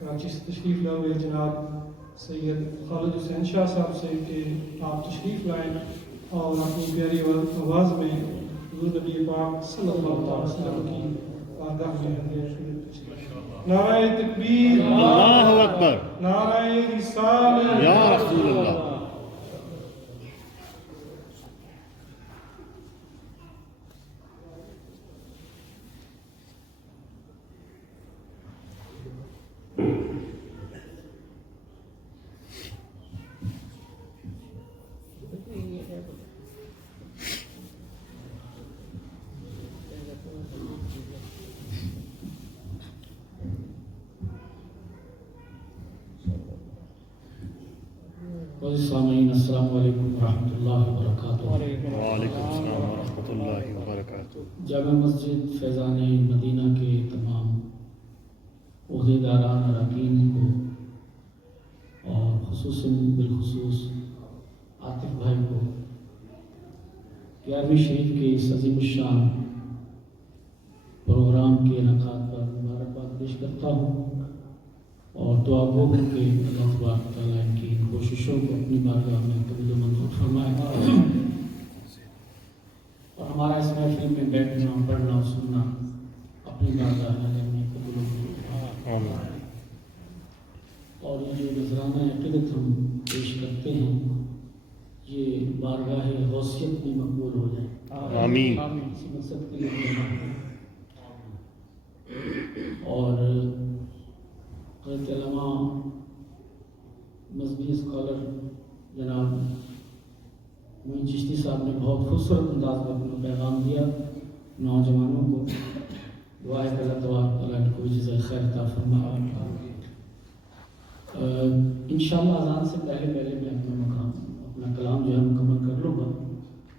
کراچی سے تشریف لائے ہوئے جناب سید خالد حسین شاہ صاحب سے کہ آپ تشریف لائیں اور اپنی پیاری آواز میں حضور نبی پاک صلی اللہ علیہ وسلم کی بارگاہ میں نعرہ تکبیر، اللہ اکبر، نعرہ رسالت یا رسول اللہ۔ سامعین السلام علیکم ورحمۃ اللہ وبرکاتہ۔ وعلیکم السلام ورحمۃ اللہ وبرکاتہ۔ جامع مسجد فیضان مدینہ کے تمام عہدیداران اراکین کو اور خصوصاً بالخصوص عاطف بھائی کو 11ویں شریف کے اس عظیم الشان پروگرام کے انعقاد پر مبارکباد پیش کرتا ہوں اور دعا گو ہوں کہ اللہ تبارک تعالیٰ ان کی کوششوں کو اپنی بارگاہ میں قبول و منظور فرمائے اور ہمارا اس محفل میں بیٹھنا پڑھنا اور سننا اپنی بارگاہ میں قبول و منظور فرمائے۔ اور یہ جو نذرانہ عقیدت ہم پیش کرتے ہیں یہ بارگاہ غوثیت میں مقبول ہو جائے، آمین۔ اسی مقصد کے لیے اور حضرت علامہ مذہبی اسکالر جناب معین چشتی صاحب نے بہت خوبصورت انداز میں اپنا پیغام دیا نوجوانوں کو۔ دعا ہے کہ اللہ تبارک تعالیٰ ان کو جزائے خیر عطا فرمائے۔ انشاءاللہ اذان سے پہلے میں اپنا کلام جو ہے مکمل کر لوں گا۔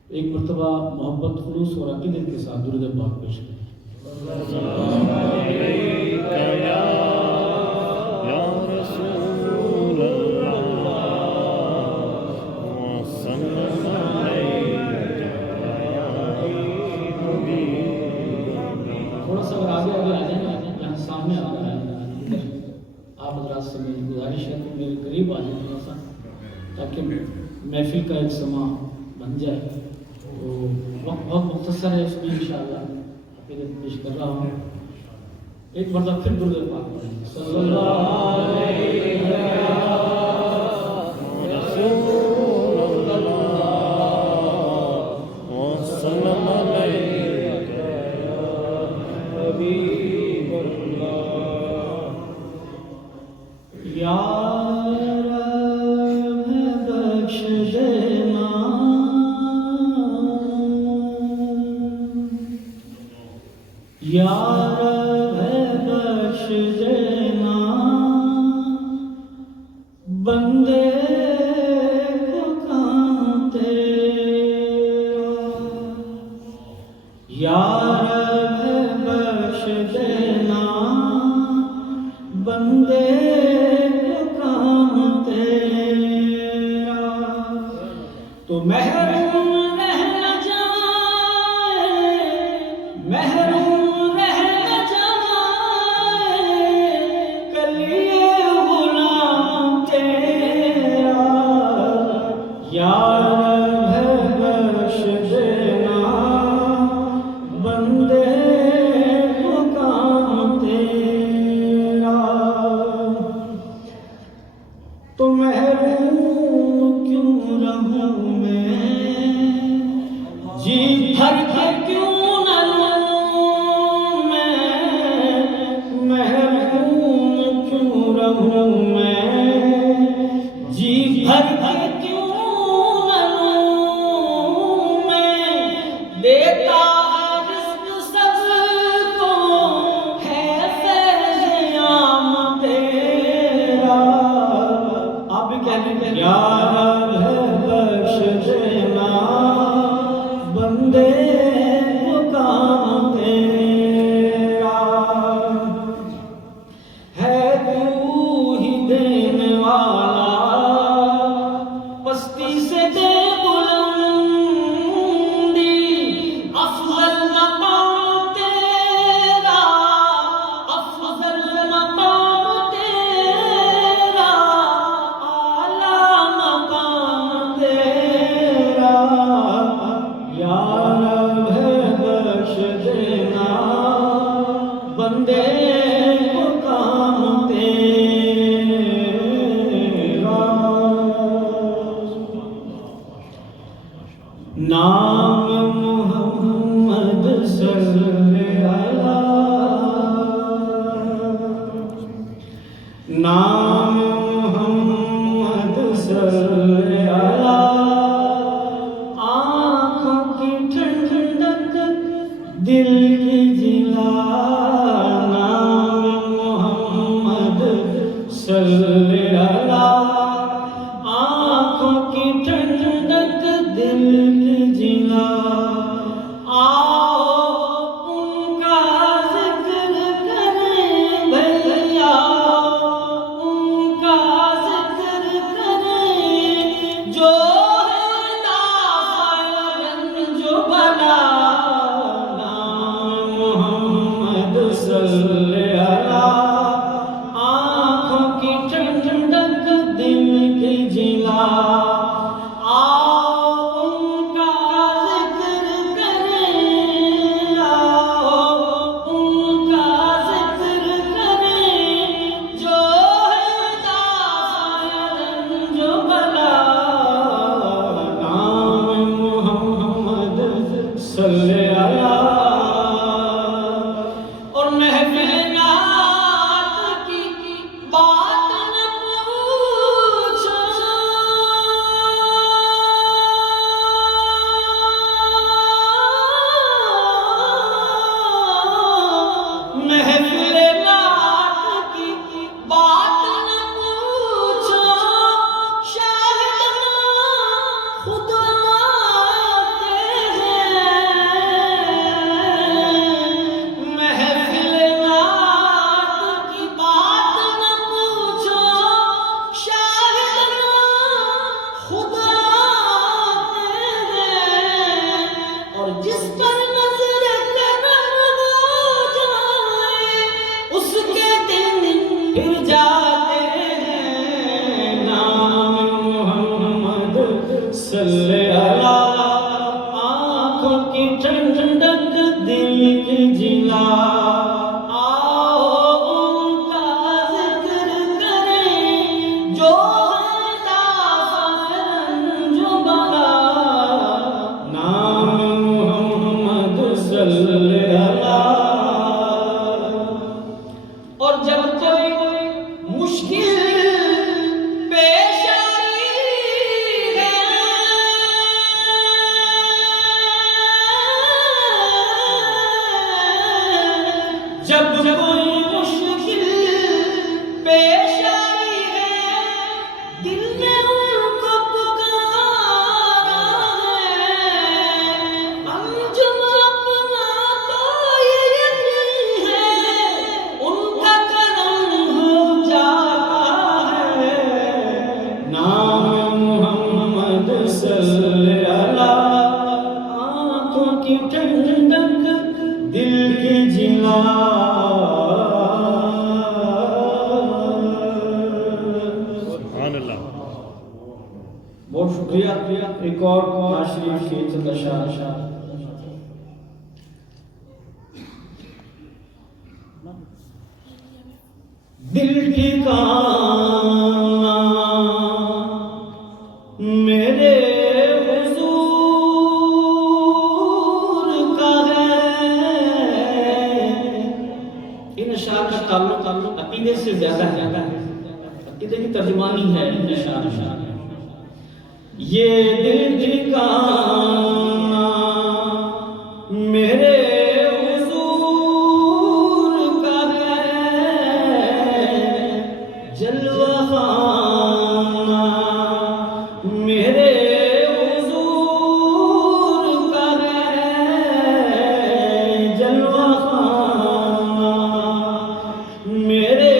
ایک مرتبہ محبت، خلوص اور عقیدت کے ساتھ درود پاک پیش کریں۔ تھوڑا سا اگر آگے آ جائیں یہاں سامنے آ رہا ہے، آپ حضرات سے میری گزارش ہے کہ میرے قریب آ جائیں تھوڑا سا تاکہ محفل کا ایک سماں بن جائے۔ تو وقت بہت مختصر ہے، اس میں انشاءاللہ عقیدت پیش کر رہا ہوں۔ ایک مرتبہ پھر درود پاک پڑھیں صلی اللہ علیہ صلی اللہ آنکھوں کی ٹھنڈک دل کی جلا آؤ ان کا ذکر کریں جو جو بلا نام محمد صلی اللہ اور جب کوئی مشکل پیش آئی ہے جب کوئی مشکل پیش آئی ہے دل میں ان کو پکارا ہے انجم اپنا تو یہ یقین ہے ان کا کرم ہو جاتا ہے نام محمد صلی اللہ آنکھوں کی ٹھنڈک دل کی جلا سبحان اللہ. بہت شکریہ. ایک اور شریف کی چند اشعار دل ٹھکانا میرے حضور کا ہے. ان اشعار کا تعلق عقیدے سے زیادہ ہے. عقیدے کی ترجمانی ہے ان اشعار. یہ دل ٹھکانا میرے حضور کا ہے جلوہ خانہ میرے حضور کا ہے جلوہ خانہ میرے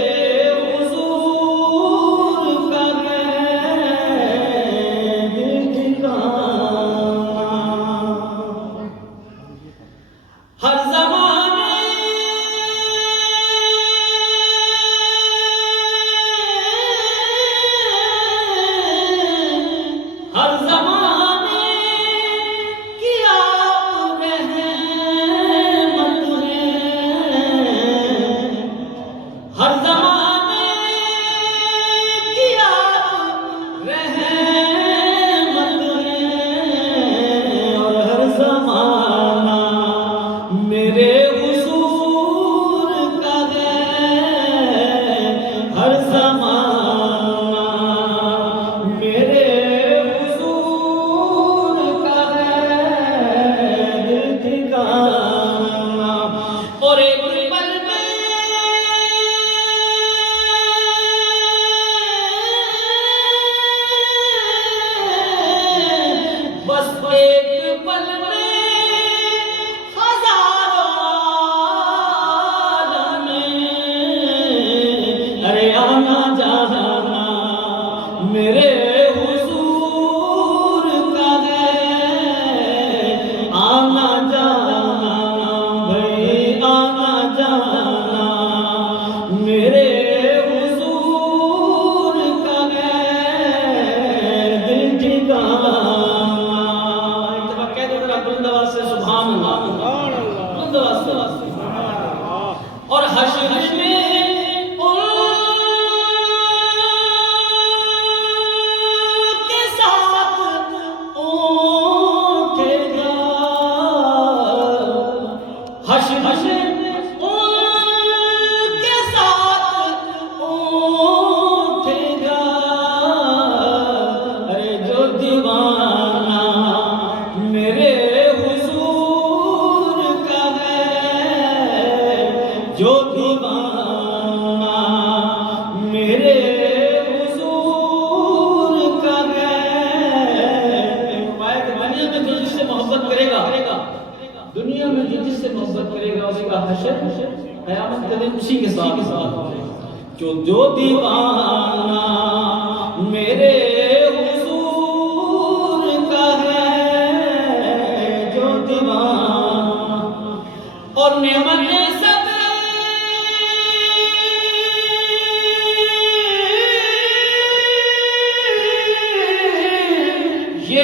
حضور کا ہے دل ٹھکانا ہر زمانے ہر زمانے کی آپ رحمت ہے ہر زمانے کی آپ رحمت ہے اور ہر زمانہ میرے حضور کا ہے ہر زمانہ میرے حضور کا ہے دل ٹھکانا اور ایک پل میں بس ایک پل میں ہزاروں عالم ارے آنا جانا میرے حضور کا ہے آنا جانا بھائی آنا جانا میرے حضور کا ہے دل ٹھکانا. ایک دفعہ کہہ دو ذرا بلند آواز سے سبحان اللہ. بلند آواز سے اور حشر میں ان کے ساتھ اٹھے گا حشر میں ان کے ساتھ اٹھے گا ارے جو دیوانہ میرے حضور کا ہے جو دیوانہ میرے حضور کا ہے. دنیا میں جو جس سے محبت کرے گا دنیا میں جو جس سے محبت کرے گا اس کا حشر قیامت کے دن اسی کے ساتھ جو دیوانہ میرے حضور کا ہے جو دیوانہ اور نعمت سب یہ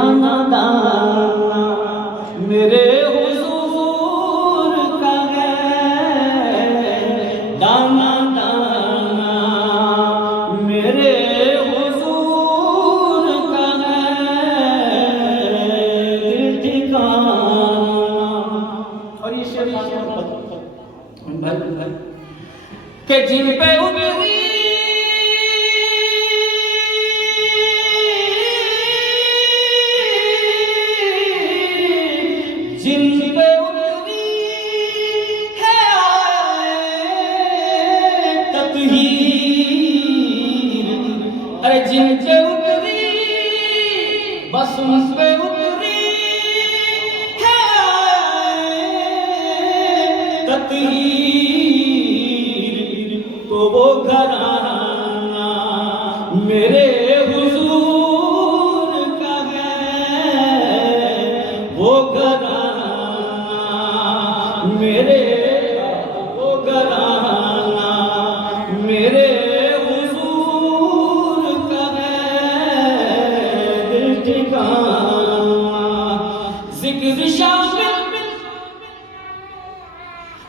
دانا دانا میرے حضور کا ہے دانا دانا میرے حضور کا ہے دل ٹھکانا. اور یہ شعر کہ جن پہ اتری جن پہ اتری ہے تطہیر ارے جن پہ اتری بس ان پہ اتری ہے تطہیر تو وہ گھرانہ میرے حضور کا ہے وہ گھرانہ میرے وہ گھرانہ میرے حضور کا ہے دل ٹھکانا. ذکر شامل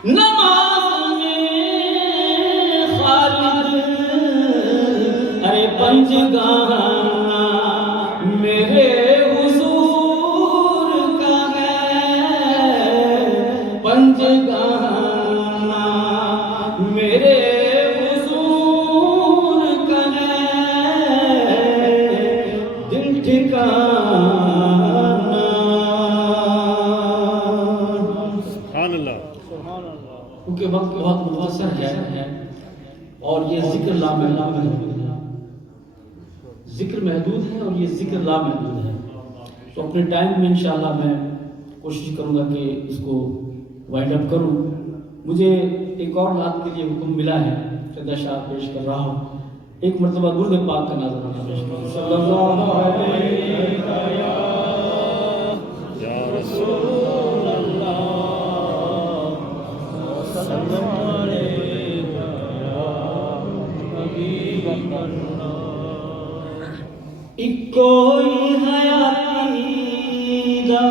نماز میں خالد ارے پنج گانا میرے حضور کا ہے پنج گانا میرے حضور کا ہے دل ٹھکانا. سبحان اللہ. کیونکہ وقت بہت مختصر ہے اور یہ ذکر لامحدود ہے ذکر محدود ہے اور یہ ذکر لامحدود ہے. تو اپنے ٹائم میں انشاءاللہ میں کوشش کروں گا کہ اس کو وائنڈ اپ کروں. مجھے ایک اور نعت کے لیے حکم ملا ہے فدا شاہ پیش کر رہا ہوں. ایک مرتبہ درود پاک کا نظرانہ پیش کریں. صلی اللہ علیہ یا رسول اللہ وسلم علیکہ یا حبیب اللہ. ایک کوئی حیاتی دا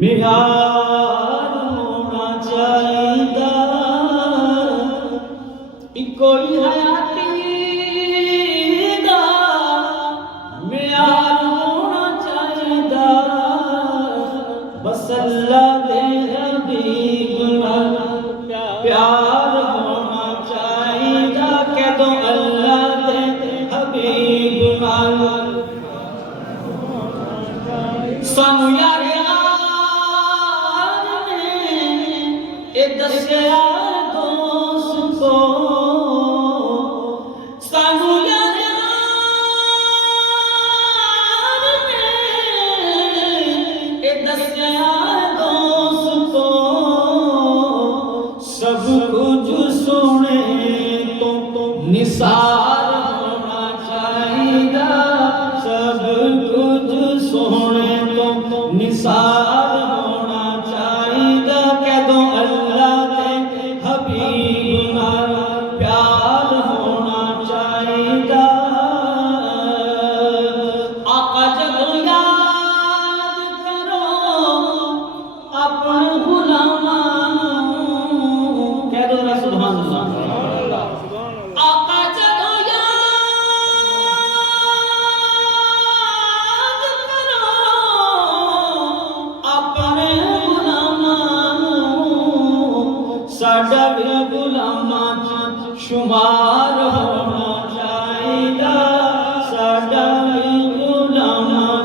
معیار ہونا چاہیے ایک کوئی حیاتی دا معیار ہونا چاہیے بس اللہ دے حبیب پیار ہونا چاہیے کہہ دو اللہ دے حبیب سانو یار نے اے دسیا دوست کو سانو یار نے اے دسیا دوست کو سب کچھ سونے تو نثار ہونا چاہیے سب کچھ سونے تو نثار ہونا چاہیے کہہ دو اللہ کے حبیب پیار ہونا چاہیے. آقا جب یاد کرو اپنے غلامان کہہ دو نا سبحان اللہ. آقا جب یاد کرو اپنے غلامان ساڈا بھی غلاماں شمار ہونا چاہیے ساڈا بھی غلاماں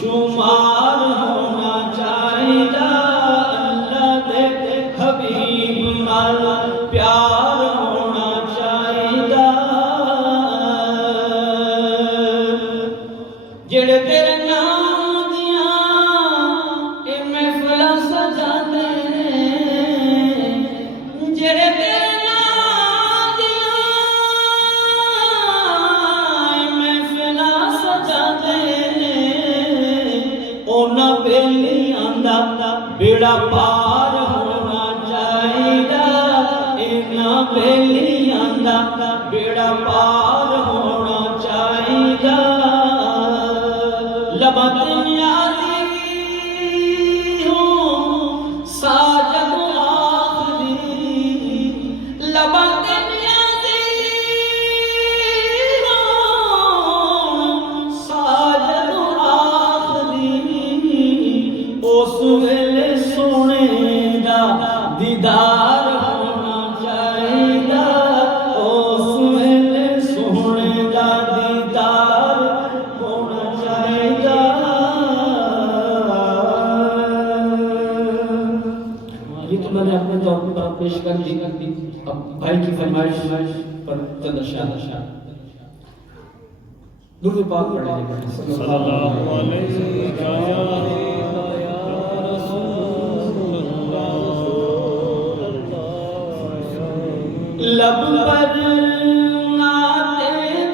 شمار ہونا چاہیے. اللہ دے حبیب نال پیار ہونا چاہیے. جڑے تیرے نام دیاں اے محفلاں سجاندے جڑے تیرے نام دیاں اے محفلاں سجاندے انہاں بیلیاں دا بیڑا پار ہونا چاہیے انہاں بیلیاں دا بیڑا پار ہونا چاہیے. لب پیش کر دی. اب بھائی کی فرمائش پر چند اشعار درود پاک پڑھ لیجیے صلی اللہ علیہ وسلم. لب پر نعت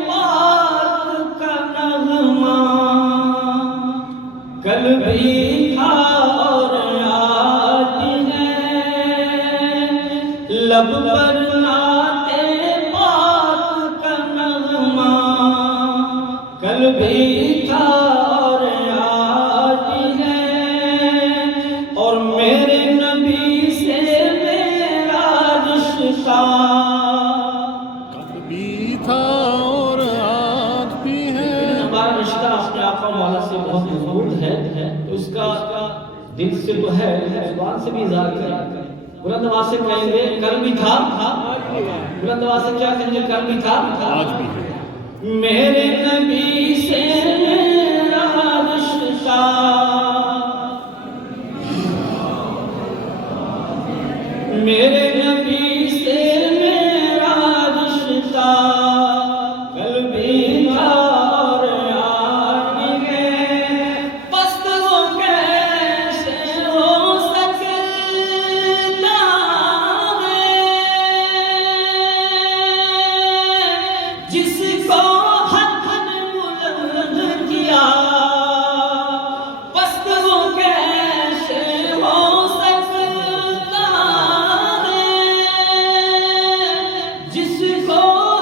پاک کا نغمہ کل بھی تھا اور آج ہے. لب پر نعت پاک کا نغمہ کل بھی تھا اور آج ہے. اور میرے نبی سے میرا رشتہ کل بھی تھا اور آج بھی ہے. ہمارا رشتہ اپنے آقا مولا سے بہت مضبوط ہے. تو اس کا دل سے تو ہے، زبان سے بھی اظہار کریں. بلند آواز سے کہیں گے کل بھی تھا. بلند آواز سے کیا کہیں گے؟ کل بھی تھا آج بھی ہے. میرے نبی سے میرا رشتہ میرے نبی سے میرا رشتہ کل بھی تھا اور آج ہے. پست وہ کیسے ہو سکتا ہے جس کو حق نے بلند کیا. پست وہ کیسے ہو سکتا ہے جس کو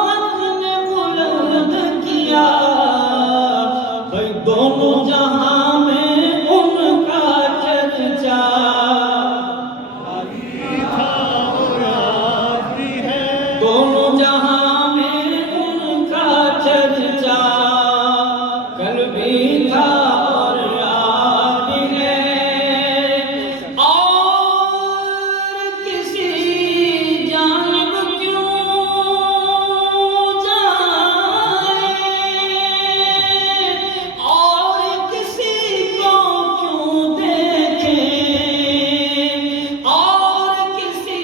حق نے بلند کیا. بھائی دونوں جہاں میں ان کا چرچا دونوں جہاں میں ان کا چرچا کل بھی تھا اور آج ہے. اور کسی جانب کیوں جائے اور کسی کو کیوں دیکھیں اور کسی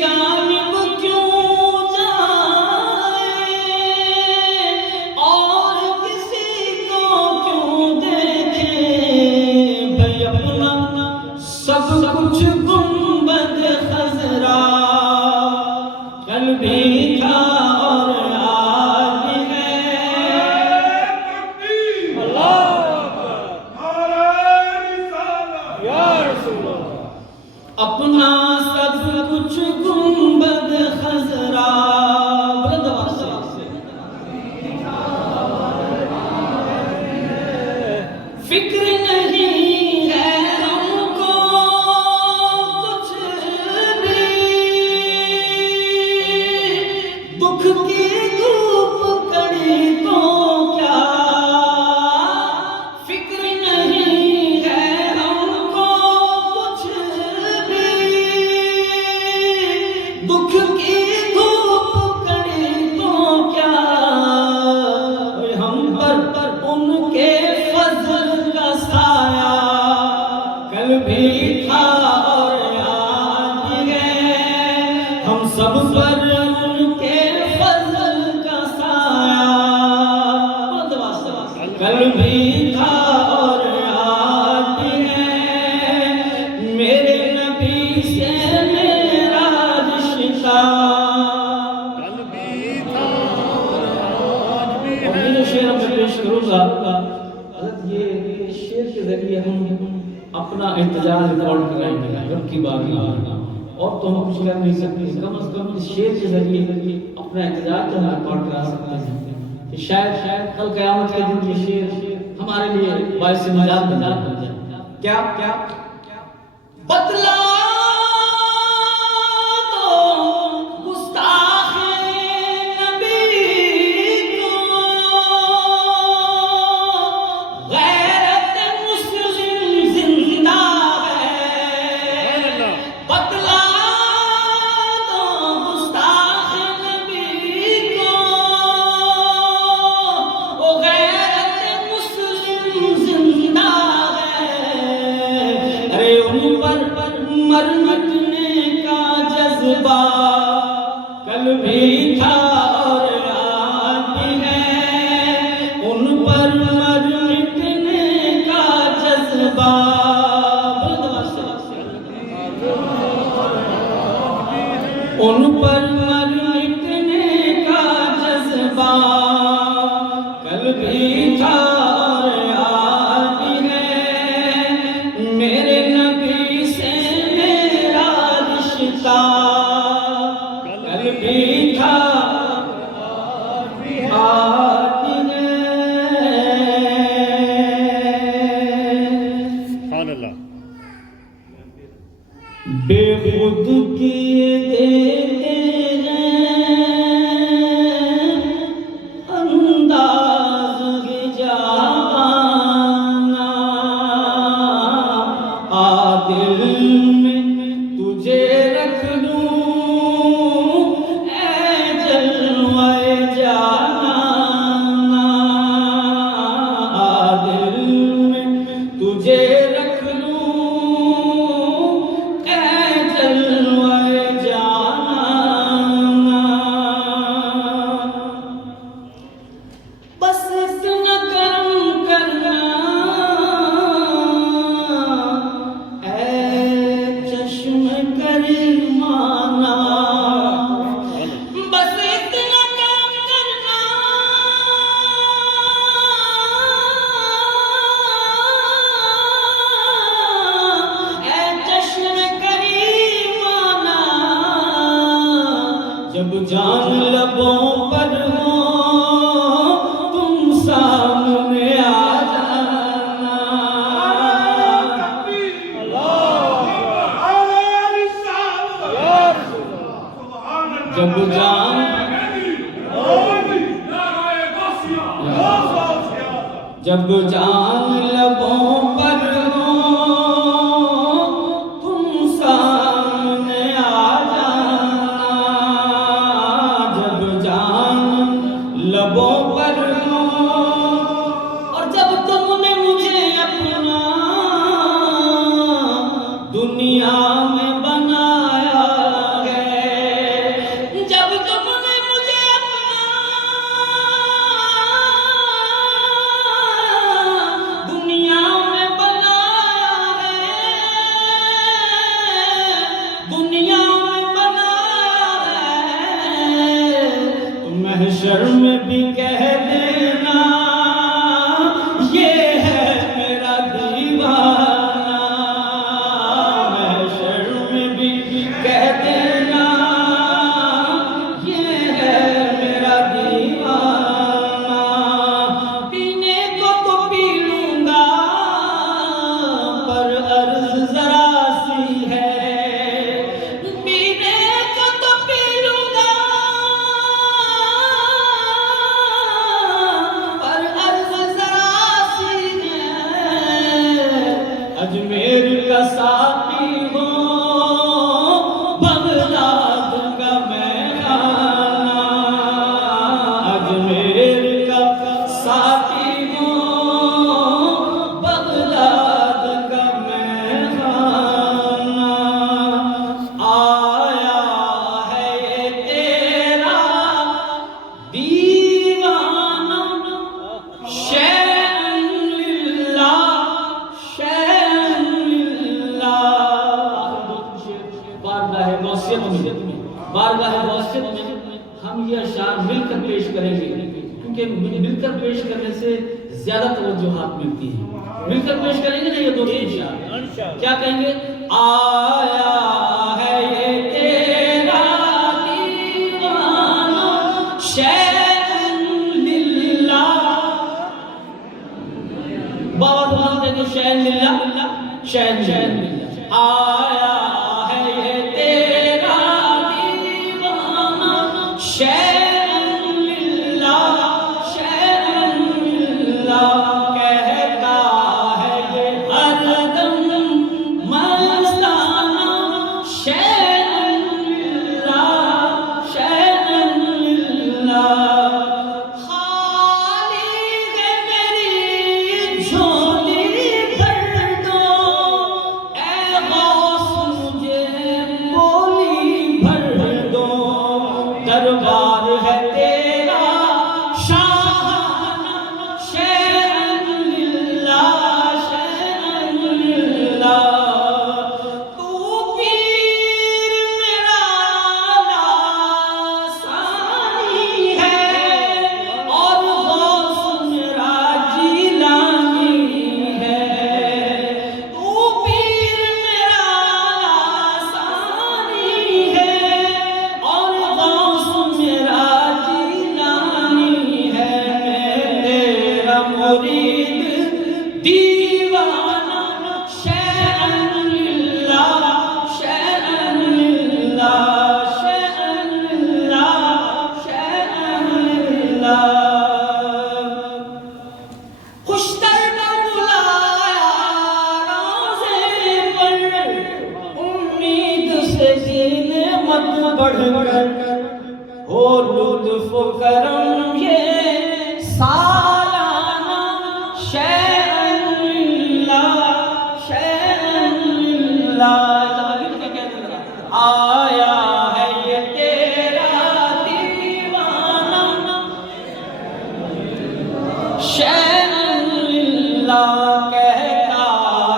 جانب کیوں جائے اور کسی کو کیوں دیکھیں. بھئی اپنا سب کچھ گنبد خضرا کل بھی تھا اور آج ہے. اپنا سب کچھ گنبد خضرا بلند آواز سے فکر نہیں ہے ہم کو کچھ بھی. دکھ کی دھوپ کڑی تو کیا فکر نہیں ہے ہم کو کچھ بھی. دکھ کی دھوپ کڑی تو کیا ہم پر ان کے فضل کا سایہ کل بھی تھا اور آج ہے. ہم سب پر ان کے فضل کا سایہ کل بھی تھا اور آج ہے. میرے نبی سے میرا رشتہ کل بھی تھا اور آج بھی اور ہے. یہ جو شعر میں پیش کروں گا حضرت، یہ شعر کے ذریعے ہم اپنا احتجاج ریکارڈ کرائیں گے رب کی بارگاہ میں. اور تو ہم کچھ کر نہیں سکتے، کم از کم اس شعر کے ذریعے اپنا احتجاج تو ہم ریکارڈ کرا سکتے ہیں کہ شاید کل قیامت کے دن یہ شعر ہمارے لیے باعث نجات بن جائے. کیا بتلا تو گستاخ نبی کو غیرت مسلم زندہ ہے. بتلا تو گستاخ نبی کو وہ غیرت مسلم زندہ ہے. ارے ان پر میٹھا ہاتھ ہے سبحان اللہ. بے خود کیے دیتے ہیں انداز جانا عادل میں تجھے رکھ لوں اے جلوے جانا عادل میں تجھے رکھ لوں اے جلوے جانا بس اتنا کرم کرنا اے چشم کریمانہ بس اتنا کرم کرنا اے چشم کریمانہ جب جان لبوں پر ہو تم سامنے آ جانا جب جان جب جان لبوں پر ہو تم سامنے آ جانا جب جان لبوں پر ہو اور جب تم نے مجھے اپنا دنیا میں بنایا ہے جب تم نے مجھے اپنا دنیا میں بنایا ہے دنیا میں بنایا ہے تو محشر میں بھی کہہ دینا یہ ہے میرا دیوانہ محشر میں بھی کہہ دینا یہ ہے میرا دیوانہ پینے کو تو پی لوں گا پر عرض ذرا سی ہے پینے کو تو پی لوں گا پر عرض ذرا سی ہے اجمیر کا ساقی ہو بغداد کا میخانہ اجمیر کا ساقی ہو بغداد کا میخانہ آیا ہے یہ تیرا دیوانہ شیئن للہ شیئن للہ بارگاہ غوثیت میں ہم یہ اشعار مل کر پیش کریں گے کیونکہ مل کر پیش کرنے سے زیادہ توجہات ملتی ہیں مل کر پیش کریں گے نا یہ دو تین اشعار کیا کہیں گے آیا ہے یہ تیرا دیوانہ شیئن للہ بابا بھگوان کہیں گے شیئن للہ شیئن للہ آیا ہے یہ تیرا دیوانہ شیئن للہ شیئن للہ کہتا ہے یہ ہر دم مستانہ شیئن للہ شیئن للہ خالق میری جھولی بھر دو اے غوث مجھے بولی بھر دو دربار لطف و کرم یہ سالانہ شیئن للہ شیئن للہ آیا ہے یہ تیرا دیوانہ شیئن للہ کہتا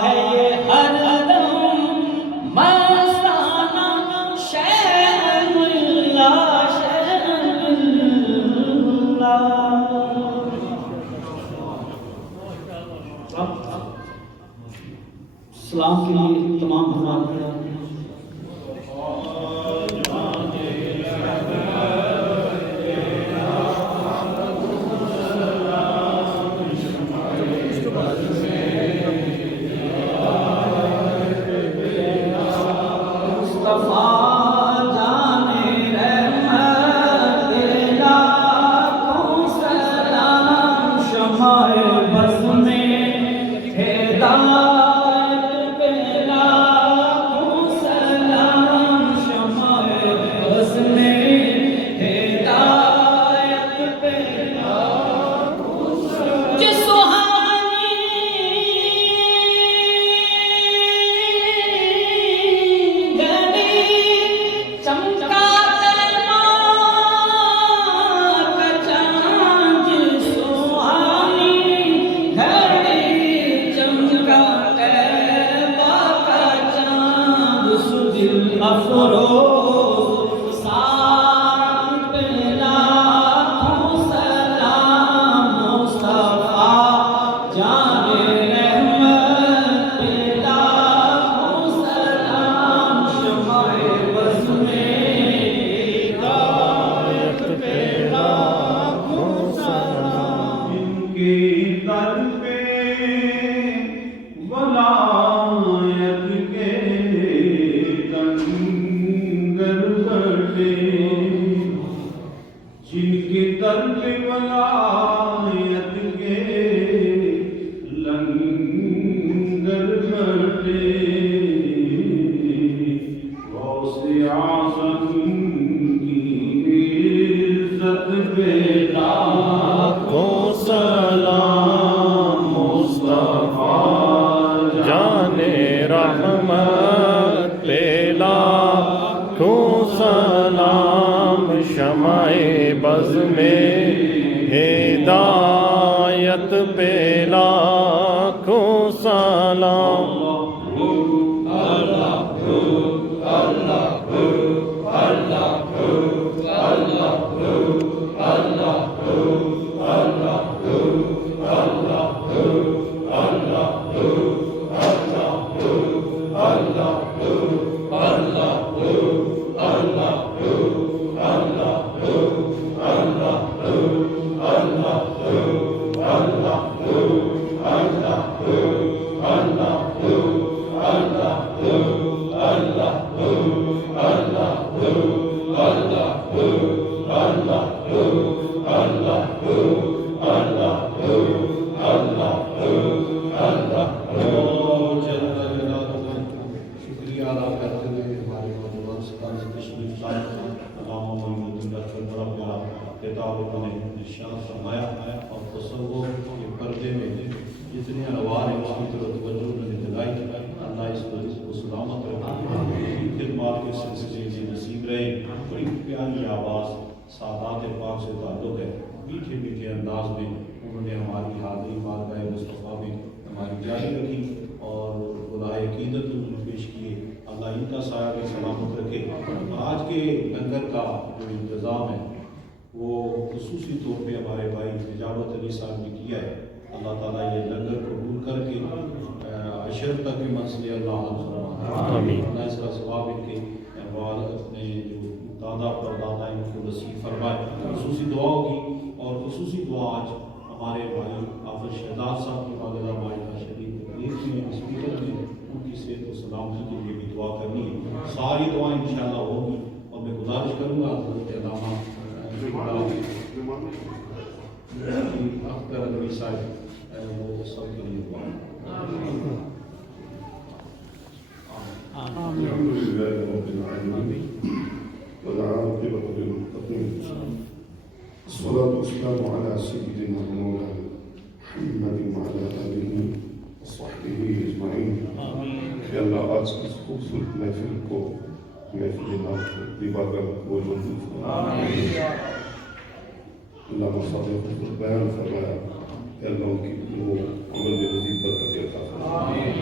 ہے یہ ہر دم مستانہ شیئن للہ شیئن للہ. سلام کے لیے تمام حضرات والسلام على سيدنا ومولانا محمد وعلى آله وصحبه أجمعين. کہ اللہ آج کی خوبصورت محفل کو محفل نات کی بارگاہ میں قبول منظور فرمائے. اللہ مصطفیٰ خوبصورت بیان فرمایا کہ اللہ ان کی علم و عمل میں مزید برکت عطا فرمائے.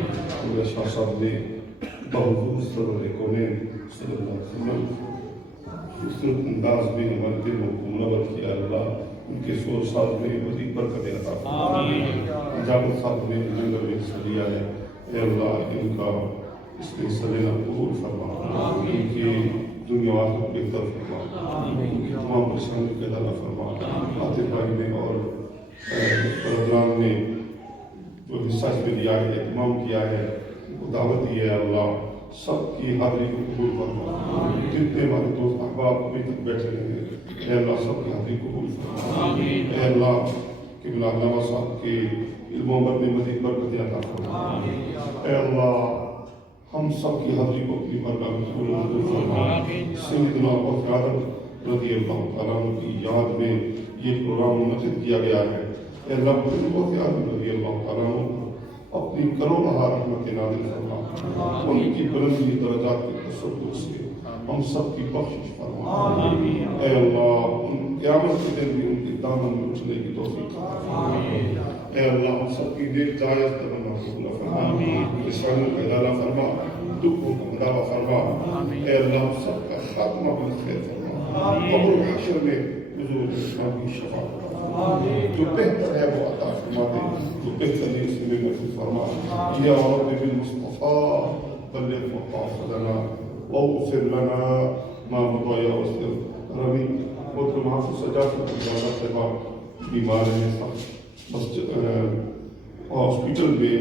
میرے شاہ صاحب نے بحضور سرور کونین صلی اللہ علیہ وسلم خوبصورت انداز میں ہمارے دل کو منور کیا. اللہ ان کے 100 سال میں مزید برکت عطا فرمائے. اجابت صاحب نے جنگل میں حصہ لیا ہے. اے اللہ ان کا اس میں حصہ لینا قبول فرما. ان کی دنیا آخرت بہتر فرما. ان کی تمام پریشانیوں کا ادارہ فرما. عاطف بھائی نے اور پروگرام نے جو حصہ اس میں لیا ہے اہتمام کیا ہے ان کو دعوت دی ہے. اللہ سب کی حاضری کو قبول فرما. جتنے ہمارے دوست احباب ابھی تک بیٹھے ہیں اے اللہ سب کی حاضری کو قبول فرما. اے اللہ قبلہ علامہ صاحب کے علم و عمل میں مزید برکت عطا فرما. اے اللہ ہم سب کی حاضری کو اپنی بارگاہ میں قبول منظور فرما. سیدنا غوث اعظم رضی اللہ تعالیٰ عنہ کی یاد میں یہ پروگرام منعقد کیا گیا ہے. اے اللہ غوث اعظم رضی اللہ تعالیٰ عنہ اپنی کروڑہ رحمت نازل فرما. ان کی بلندی درجات کے تصدق سے ہم سب کی بخشش فرما. اے اللہ ان قیامت کے دن بھی ان کے دامن میں اٹھنے کی توفیق فرما. اے اللہ ہم سب کی نیک جائز تمنا قبول فرما. پریشانیوں کا ازالہ فرما. دکھوں کا مداوع فرما. اے اللہ ہم سب کا خاتمہ بالخیر فرما. قبر و حشر میں حضور اسلام کی شفاعت فرما. جو بہتر ہے وہ عطا فرما دے. جو بہترین سے میں محفوظ فرما. یا رب بالمصطفیٰ بلغ مقاصدنا واغفر لنا ما مضى يا وسر ربی. محترم حافظ سجاد صاحب بیمار ہیں مسجد ہاسپٹل میں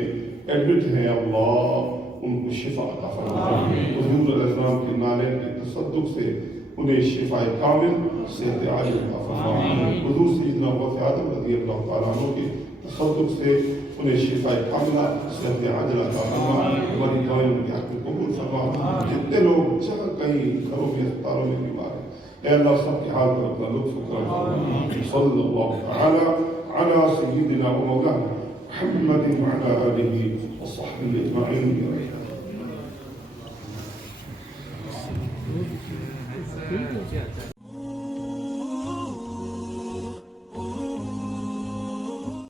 ایڈمٹ ہیں. اللہ ان کو شفا عطا فرما. حضور علیہ السلام کے نالین کے تصدق سے انہیں شفا کامل صحت عاجل عطا فرما. حضور سیدنا غوث اعظم رضی اللہ تعالیٰ عنہ کے تصدق سے انہیں شفا کاملہ صحت عاجل عطا فرما. ہماری دعائیں ان کے حق میں قبول فرما. جتنے لوگ جگہ کہیں گھروں میں اسپتالوں میں بیمار ہیں اے اللہ سب کے حال پر اپنا لطف کرم فرما. صلی اللہ تعالی على سيدنا ومولانا محمد وعلى آله وصحبه أجمعين.